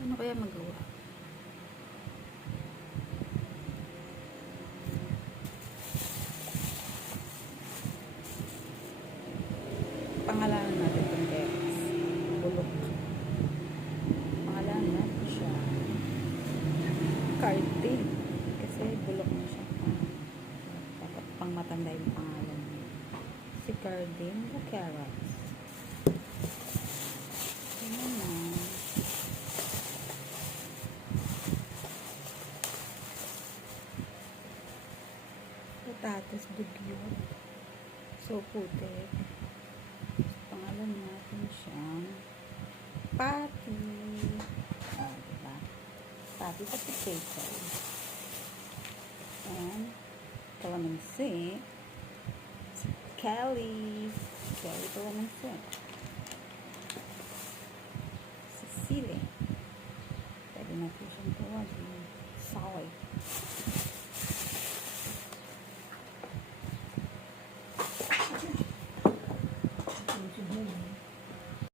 Ano kaya magawa? Pangalanan natin itong Dex. Bulok. Pangalanan natin siya. Carding. Kasi bulok na siya. Dapat pang matanda yung pangalan niya. Si Carding the Carrots. Ayan na. Patatas dugyot. So, putik. Pangalan natin siyang Patty. Oh, diba? Patty the potato. And calamansi. Kelly. Kelly calamansi. Cecily. Pwede natin siyang tawagin. Soy.